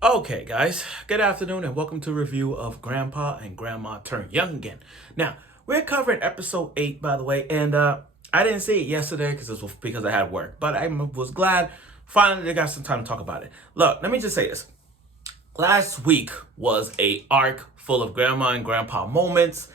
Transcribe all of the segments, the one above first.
Okay, guys, good afternoon and welcome to a review of Grandpa and Grandma Turn Young Again. Now, we're covering episode 8, by the way, and I didn't see it yesterday because I had work, but I was glad finally I got some time to talk about it. Look, let me just say this. Last week was a arc full of Grandma and Grandpa moments.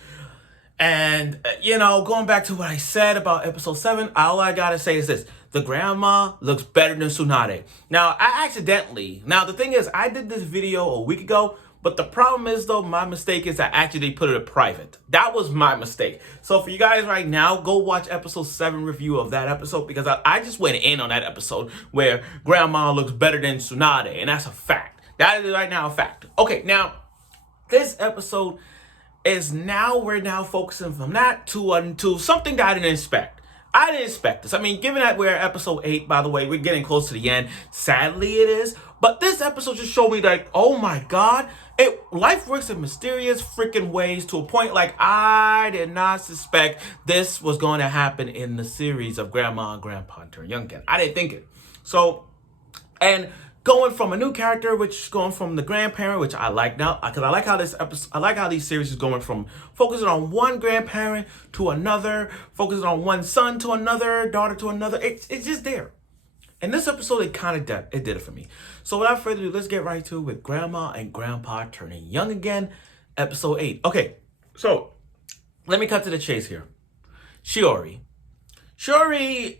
And, going back to what I said about episode 7, all I gotta say is this. The grandma looks better than Tsunade. Now the thing is, I did this video a week ago, but the problem is, though, my mistake is I actually put it in private. That was my mistake. So for you guys right now, go watch episode 7 review of that episode, because I just went in on that episode where grandma looks better than Tsunade, and that's a fact. That is right now a fact. Okay, now, this episode we're now focusing from that to something that I didn't expect. I didn't expect this. I mean, given that we're at episode 8, by the way, we're getting close to the end. Sadly, it is. But this episode just showed me that, oh my God, life works in mysterious freaking ways to a point like I did not suspect this was going to happen in the series of Grandma and Grandpa Turn Young Again. I didn't think it. So, and going from a new character, which is going from the grandparent, which I like now, because I like how these series is going from focusing on one grandparent to another, focusing on one son to another, daughter to another. It's just there. And this episode, it did it for me. So without further ado, let's get right to it with Grandma and Grandpa Turning Young Again, episode 8. Okay, so let me cut to the chase here. Shiori,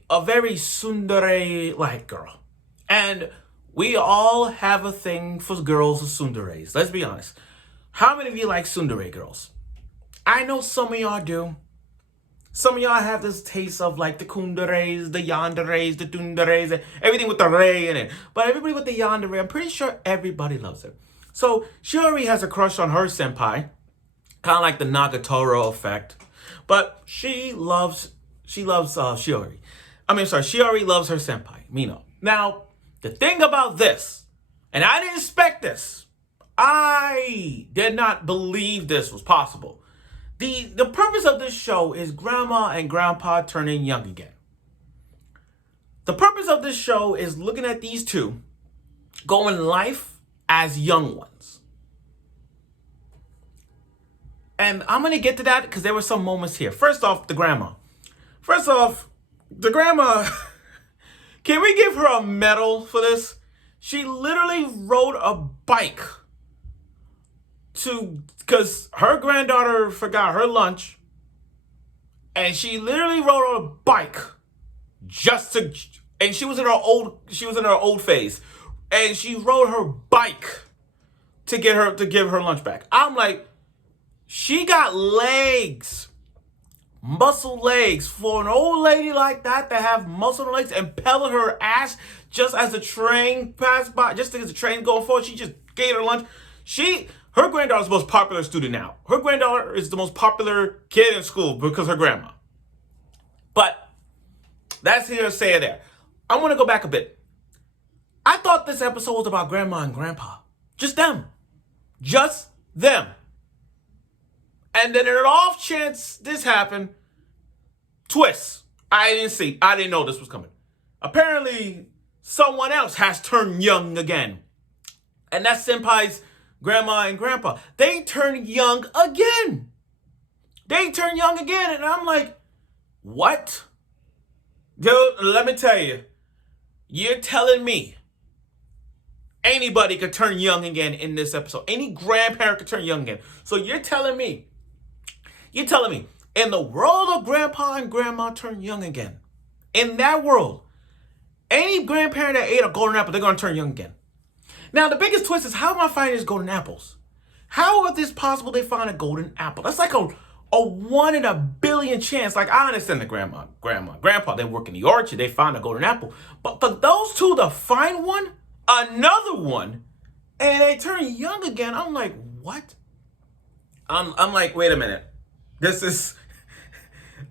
a very tsundere-like girl. And we all have a thing for girls with tsunderes. Let's be honest. How many of you like tsundere girls? I know some of y'all do. Some of y'all have this taste of like the kunderes, the yanderes, the tunderes, and everything with the re in it. But everybody with the yandere, I'm pretty sure everybody loves it. So Shiori has a crush on her senpai, kind of like the Nagatoro effect. But Shiori loves Shiori. Shiori loves her senpai, Mino. Now, the thing about this, and I didn't expect this, I did not believe this was possible. The purpose of this show is Grandma and Grandpa turning young again. The purpose of this show is looking at these two going life as young ones. And I'm going to get to that because there were some moments here. First off, the grandma. Can we give her a medal for this? She literally rode a bike because her granddaughter forgot her lunch, and she literally rode on a bike and she was in her old phase, and she rode her bike to give her lunch back. I'm like, she got legs. Muscle legs for an old lady like that to have muscle legs and pedal her ass just as the train passed by, just as the train going forward. She just gave her lunch. Her granddaughter's the most popular student now. Her granddaughter is the most popular kid in school because her grandma. But that's here to say it there. I want to go back a bit. I thought this episode was about Grandma and Grandpa. Just them. Just them. And then in an off chance this happened, twist. I didn't know this was coming. Apparently, someone else has turned young again. And that's Senpai's Grandma and Grandpa. They turned young again. And I'm like, what? Dude, let me tell you. You're telling me anybody could turn young again in this episode. Any grandparent could turn young again. So you're telling me, in the world of Grandpa and Grandma turn young again, in that world, any grandparent that ate a golden apple, they're going to turn young again. Now, the biggest twist is, how am I finding these golden apples? How is this possible they find a golden apple? That's like a 1 in a billion chance. Like, I understand the grandpa, they work in the orchard, they find a golden apple. But for those two to find one, another one, and they turn young again, I'm like, what? I'm like, wait a minute. This is,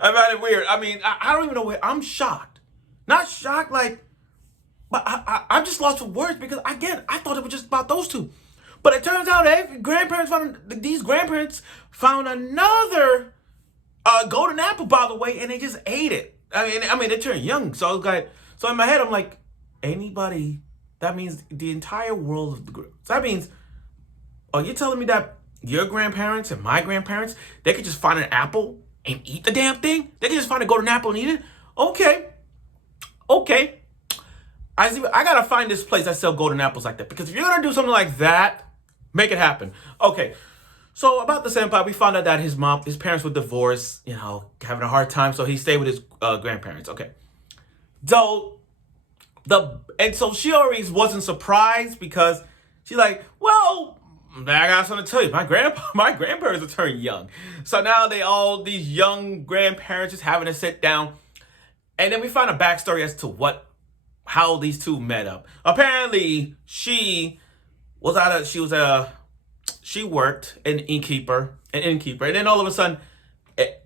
I find it weird. I mean, I don't even know where, I'm shocked. Not shocked, like, but I'm just lost for words because, again, I thought it was just about those two. But it turns out these grandparents found another golden apple, by the way, and they just ate it. I mean, they turned young. So in my head, I'm like, anybody that means the entire world of the group. So that means, are you telling me that your grandparents and my grandparents, they could just find an apple and eat the damn thing? They could just find a golden apple and eat it? Okay. I gotta find this place that sell golden apples like that. Because if you're gonna do something like that, make it happen. Okay. So about the senpai, we found out that his parents were divorced, having a hard time. So he stayed with his grandparents. Okay. So Shiori wasn't surprised because she's like, well, I got something to tell you. My grandparents are turned young. So now these young grandparents just having to sit down. And then we find a backstory as to how these two met up. Apparently, she worked an innkeeper, and then all of a sudden,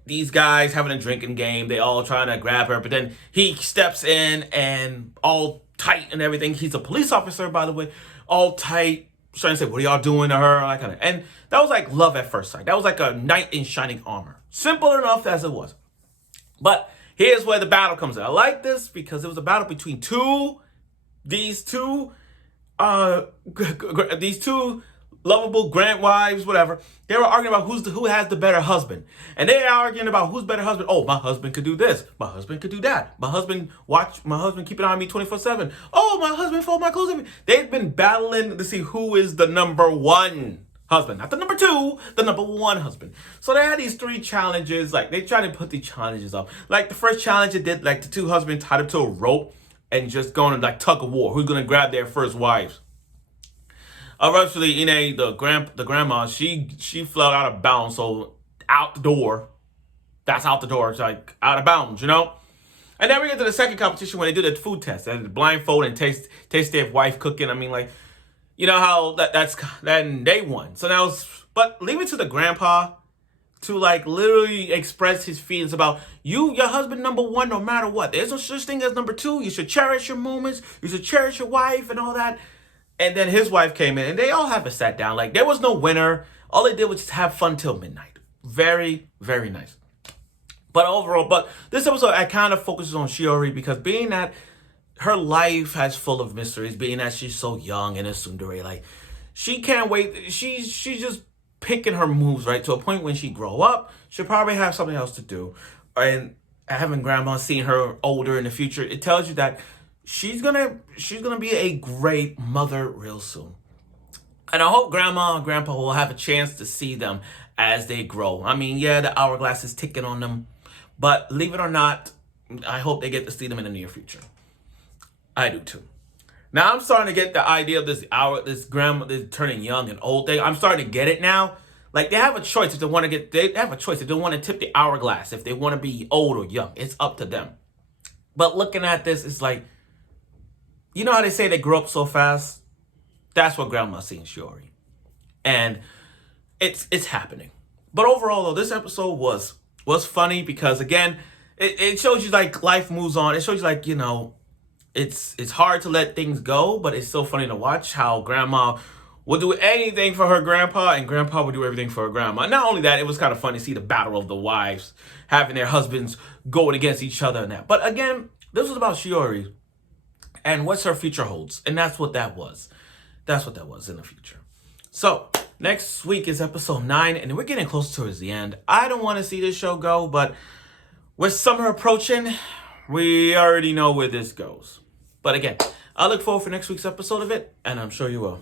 these guys having a drinking game, they all trying to grab her, but then he steps in and all tight and everything. He's a police officer, by the way, all tight, trying to say, what are y'all doing to her? And that was like love at first sight. That was like a knight in shining armor. Simple enough as it was. But here's where the battle comes in. I like this because it was a battle between these two lovable grand wives, whatever. They were arguing about who has the better husband. And they are arguing about who's better husband. Oh, my husband could do this. My husband could do that. My husband keep an eye on me 24/7. Oh, my husband fold my clothes. They've been battling to see who is the number one husband. Not the number two, the number one husband. So they had these 3 challenges. Like, they tried to put these challenges up. Like, the first challenge it did, like, the 2 husbands tied up to a rope and just going to, like, tug of war. Who's going to grab their first wives? Eventually, Ine, the grandma, she fled out of bounds. So out the door. That's out the door. It's like out of bounds, And then we get to the second competition when they do the food test and blindfold and taste their wife cooking. I mean, like, how then they won. So now, but leave it to the grandpa to like literally express his feelings about your husband number one no matter what. There's no such thing as number two. You should cherish your moments. You should cherish your wife and all that. And then his wife came in and they all have a sat down. Like, there was no winner. All they did was just have fun till midnight. Very, very nice. But this episode, I kind of focuses on Shiori because being that her life has full of mysteries, being that she's so young and a tsundere, like, she can't wait. She's just picking her moves, right? To a point when she grow up, she'll probably have something else to do. And having grandma, seeing her older in the future, it tells you that she's gonna be a great mother real soon. And I hope grandma and grandpa will have a chance to see them as they grow. I mean, yeah, the hourglass is ticking on them, but believe it or not, I hope they get to see them in the near future. I do too. Now I'm starting to get the idea of this grandma, this turning young and old thing. I'm starting to get it now. Like, they have a choice if they want to they have a choice if they want to tip the hourglass, if they want to be old or young. It's up to them. But looking at this, it's like, you know how they say they grow up so fast? That's what grandma's seeing Shiori. And it's happening. But overall, though, this episode was funny because, again, it shows you, like, life moves on. It shows you, like, it's hard to let things go, but it's so funny to watch how grandma will do anything for her grandpa and grandpa will do everything for her grandma. Not only that, it was kind of fun to see the battle of the wives, having their husbands going against each other and that. But again, this was about Shiori and what her future holds. And that's what that was. That's what that was in the future. So next week is episode 9, and we're getting close towards the end. I don't want to see this show go, but with summer approaching, we already know where this goes. But again, I look forward for next week's episode of it, and I'm sure you will.